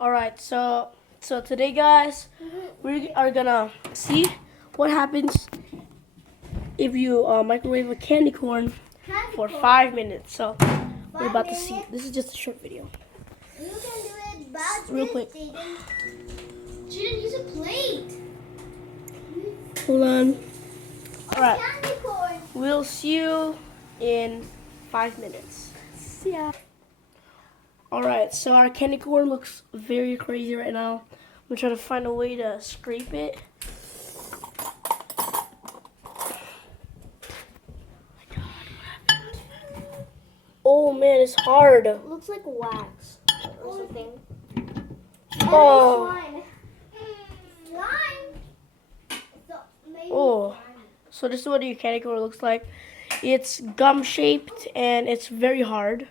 Alright, so today guys, we are gonna see what happens if you microwave a candy corn for 5 minutes. So we're about to see. This is just a short video. You can do it about Real this, quick. Jaden, use a plate. Hold on. Alright, Candy corn. we'll see you in 5 minutes. See ya. Alright, so our candy corn looks very crazy right now. I'm gonna try to find a way to scrape it. Oh man, it's hard. It looks like wax or something. Oh. Slime. Oh. So this is what your candy corn looks like. It's gum shaped and it's very hard.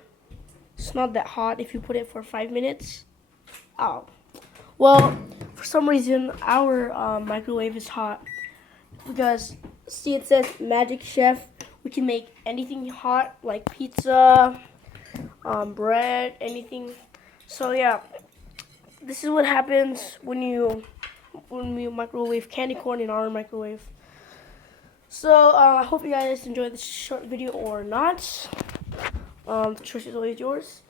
It's not that hot if you put it for 5 minutes. Oh. Well, for some reason our microwave is hot because see it says Magic Chef. We can make anything hot like pizza, bread, anything. So yeah, this is what happens when we microwave candy corn in our microwave. So I hope you guys enjoyed this short video or not. The choice is always yours.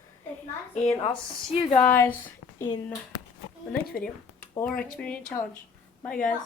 And I'll see you guys in the next video or experience challenge. Bye guys.